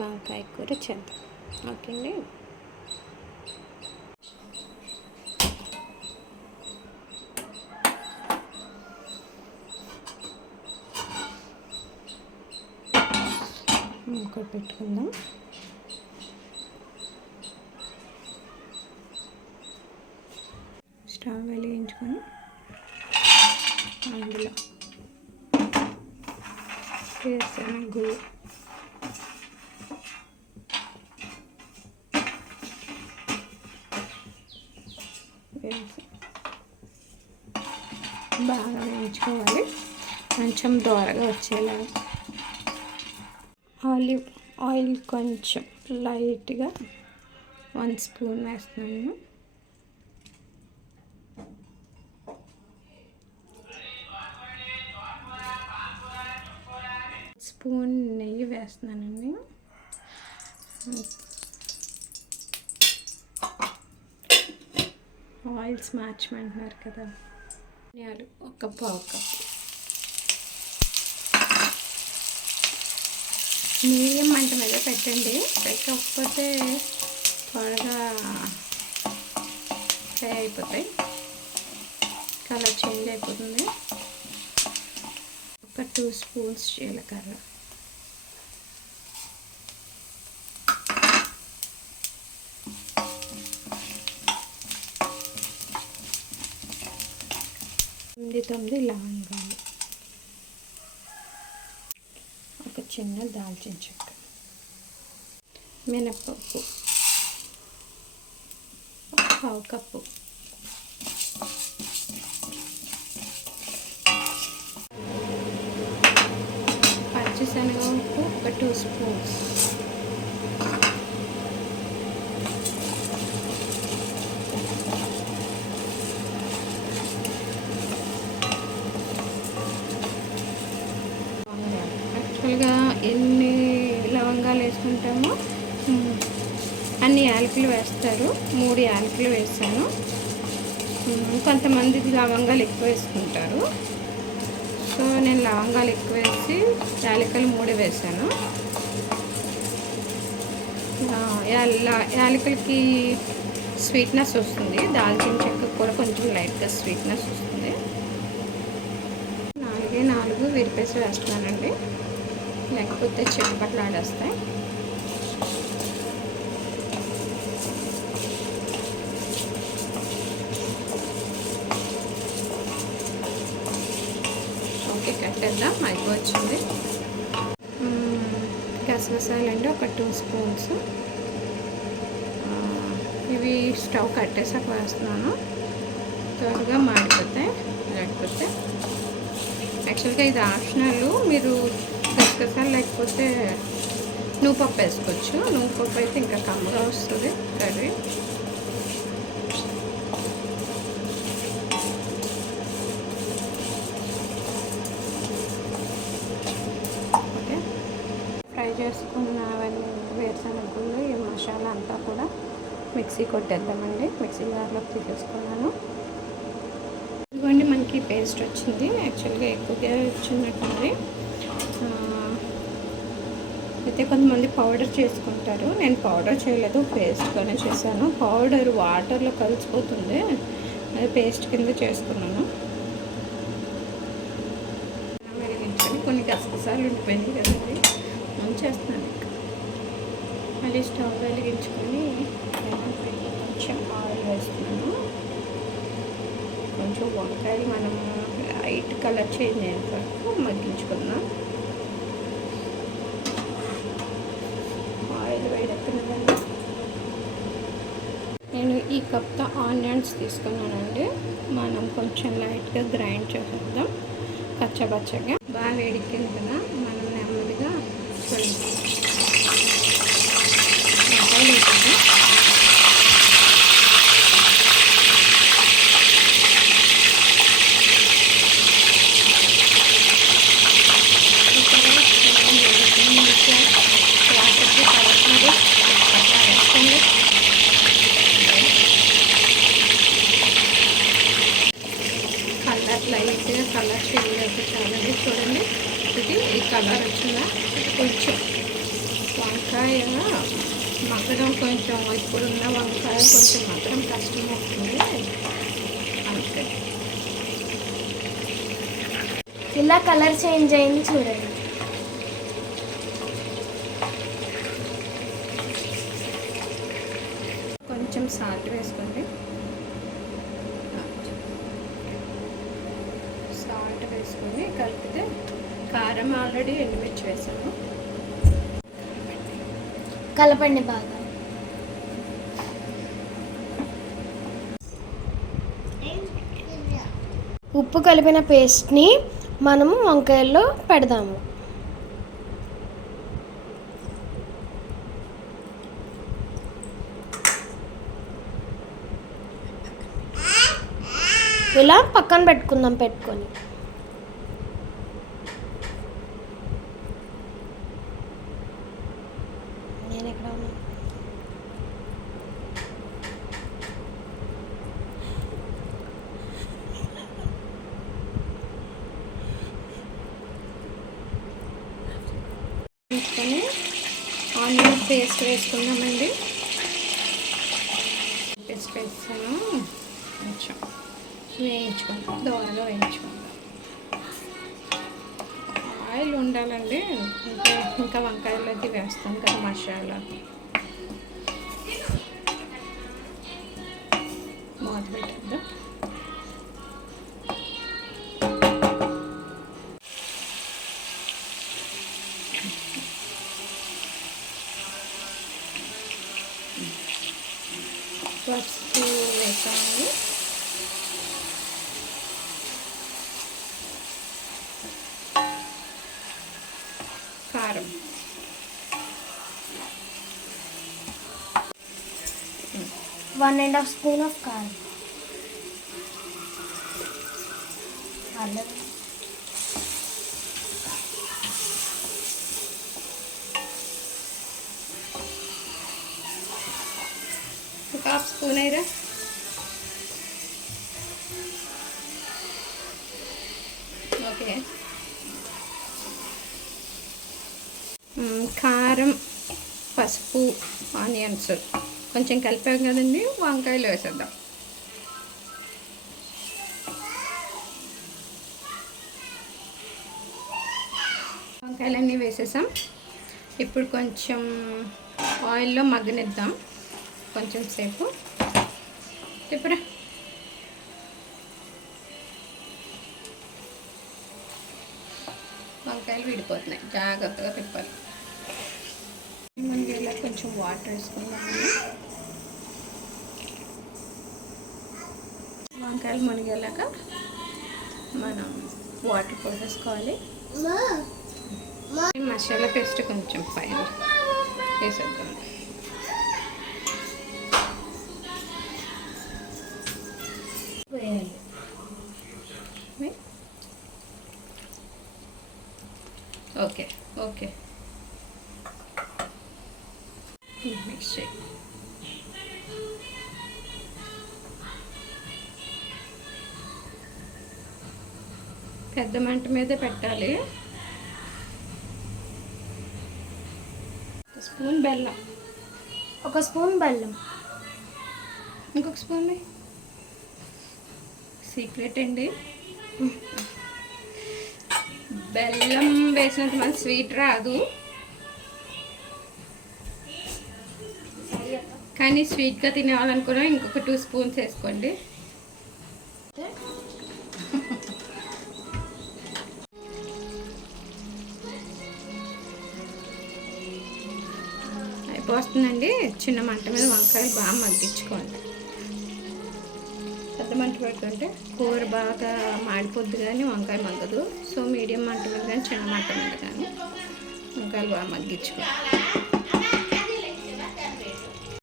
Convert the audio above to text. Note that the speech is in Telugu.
వంకాయ కూర చేద్దాం. ఓకే అండి. మూకుడు పెట్టుకుందాం. స్టవ్ వెలిగించుకొని అందులో వేరుశనగలు, వేసి బాగా వేయించుకోవాలి, కొంచెం దోరగా వచ్చేలాగా. ఆలివ్ ఆయిల్ కొంచెం లైట్గా 1 స్పూన్ వేస్తున్నాను. స్పూన్ నెయ్యి వేస్తున్నానండి. ఆయిల్స్ మార్చమంటున్నారు కదా. ధనియాలు 1 పావు కప్పు. మీడియం మంట మీద పెట్టండి, పెట్టకపోతే త్వరగా ఫ్రై అయిపోతాయి, కలర్ చేంజ్ అయిపోతుంది. 2 స్పూన్స్ జీలకర్ర, తొమ్మిది లవంగాలు, ఒక చిన్న దాల్చిన చెక్క, మినప్పప్పు 1 పావు కప్పు, పచ్చిశనగపప్పు 2 స్పూన్స్, యాక్చువల్గా ఎన్ని లవంగాలు వేసుకుంటామో అన్ని యాలకులు వేస్తారు. 3 యాలకులు వేసాను. కొంతమంది లవంగాలు ఎక్కువ వేసుకుంటారు, సో నేను లవంగాలు ఎక్కువ వేసి యాలకులు 3 వేసాను. యాలకులకి స్వీట్నెస్ వస్తుంది, దాల్చిన చెక్క కూడా కొంచెం లైట్గా స్వీట్నెస్ వస్తుంది. 4 విరిపేసి వేస్తున్నానండి, లేకపోతే చిట్టపట్లు ఆడేస్తాయి. ఓకే, కట్టేద్దాం, అయిపోవచ్చింది. గసగసాలు అండి 2 స్పూన్స్. ఇవి స్టవ్ కట్టేసాక వేస్తున్నాను, త్వరగా మాడిపోతాయి. లేకపోతే యాక్చువల్గా ఇది ఆప్షనల్, మీరు గసగసాలు లేకపోతే నువ్వుపప్పు వేసుకోవచ్చు. నువ్వుపప్పు అయితే ఇంకా కమ్మగా వస్తుంది కర్రీ. ఓకే, ఫ్రై చేసుకున్న వేరుశనగలు, ఈ మసాలా అంతా కూడా మిక్సీ కొట్టేద్దామండి. మిక్సీ జార్లోకి తీసేసుకున్నాను. ఇదిగోండి, మనకి పేస్ట్ వచ్చింది. యాక్చువల్గా ఎక్కువగా వచ్చినట్టుంది. అయితే కొంతమంది పౌడర్ చేసుకుంటారు, నేను పౌడర్ చేయలేదు, పేస్ట్గానే చేశాను. పౌడర్ వాటర్లో కలిసిపోతుంది, అది పేస్ట్ కింద చేసుకున్నాను. వెలిగించుకొని కొన్ని గసగసాలు ఉండిపోయింది కదండి, చేస్తున్నాను. మళ్ళీ స్టవ్ వెలిగించుకొని కొంచెం ఆయిల్ వేస్తున్నాను. కొంచెం వంకాయలు మనం లైట్ కలర్ చేంజ్ అయిన వరకు మగ్గించుకుందాం. ఆయిల్ వేడెక్కుతుందండి. నేను ఈ కప్తో ఆనియన్స్ తీసుకున్నానండి. మనం కొంచెం లైట్గా గ్రైండ్ చేసేద్దాం, కచ్చపచ్చగా. బాగా వేడెక్కింది కదా, మనం నెమ్మదిగా వంకాయలు వేసేద్దాం. లైట్గా కలర్ చేంజ్ అయితే చాలండి. చూడండి, ఇది ఈ కలర్ వచ్చిందా, కొంచెం వంకాయ మగ్గడం కొంచెం, ఇప్పుడున్న వంకాయ కొంచెం మగ్గడం కష్టం అవుతుంది. అంతే. ఇలా కలర్ చేంజ్ అయింది చూడండి. కొంచెం సాల్ట్ వేసుకోండి. సాల్ట్ వేసుకొని కలిపితే, కారం ఆల్రెడీ ఎండుమిర్చి వేసాను. కలపండి బాగా. ఉప్పు కలిపిన పేస్ట్ని మనము వంకాయల్లో పెడదాము. ఇలా పక్కన పెట్టుకుందాం. పెట్టుకొని నేను ఎక్కడ ఉన్నాను? తీసుకొని ఆనియన్ పేస్ట్ వేసుకుందామండి. పేస్ట్ వేస్తాను, కొంచెం వేయించుకుందాం, దోరగా వేయించుకుందాం. ఆయిల్ ఉండాలండి. ఇంకా వంకాయలకి వేస్తాం కదా మసాలా. మూత పెట్టేద్దాం. పసుపు వేసాము, కారం, 1½ స్పూన్ ఆఫ్ కారం, అల్లం, ఒక హాఫ్ స్పూన్ అయిరా. ఓకే. కారం, పసుపు, ఆనియన్స్ కొంచెం కలిపాం కదండి. వంకాయలు వేసేద్దాం. వంకాయలన్నీ వేసేసాం. ఇప్పుడు కొంచెం ఆయిల్లో మగ్గనిద్దాం కొంచెం సేపు. ఇప్పుడు వంకాయలు విడిపోతున్నాయి, జాగ్రత్తగా తిప్పాలి. ఇలా కొంచెం వాటర్ వేసుకుందామండి. వంకాయలు మునిగేలాగా మనం వాటర్ పోసేసుకోవాలి. మసాలా పేస్ట్ కొంచెం పైన వేసేద్దాం. ఓకే ఓకే, మిక్స్ చేయి. పెద్ద మంట మీద పెట్టాలి. స్పూన్ బెల్లం, 1 స్పూన్ బెల్లం, ఇంకొక స్పూన్. సీక్రెట్ అండి, బెల్లం వేసినంత మంది స్వీట్ రాదు, కానీ స్వీట్గా తినేవాలనుకున్నా ఇంకొక 2 స్పూన్స్ వేసుకోండి. అయిపోతుందండి. చిన్న మంట మీద వంకాయలు బాగా మగ్గించుకోండి. పెద్ద మంట పెట్టుకుంటే కూర బాగా మాడిపోద్ది కానీ వంకాయ మగ్గదు. సో మీడియం మంట మీద కానీ చిన్న మంట మీద కానీ వంకాయలు బాగా మగ్గించుకోండి.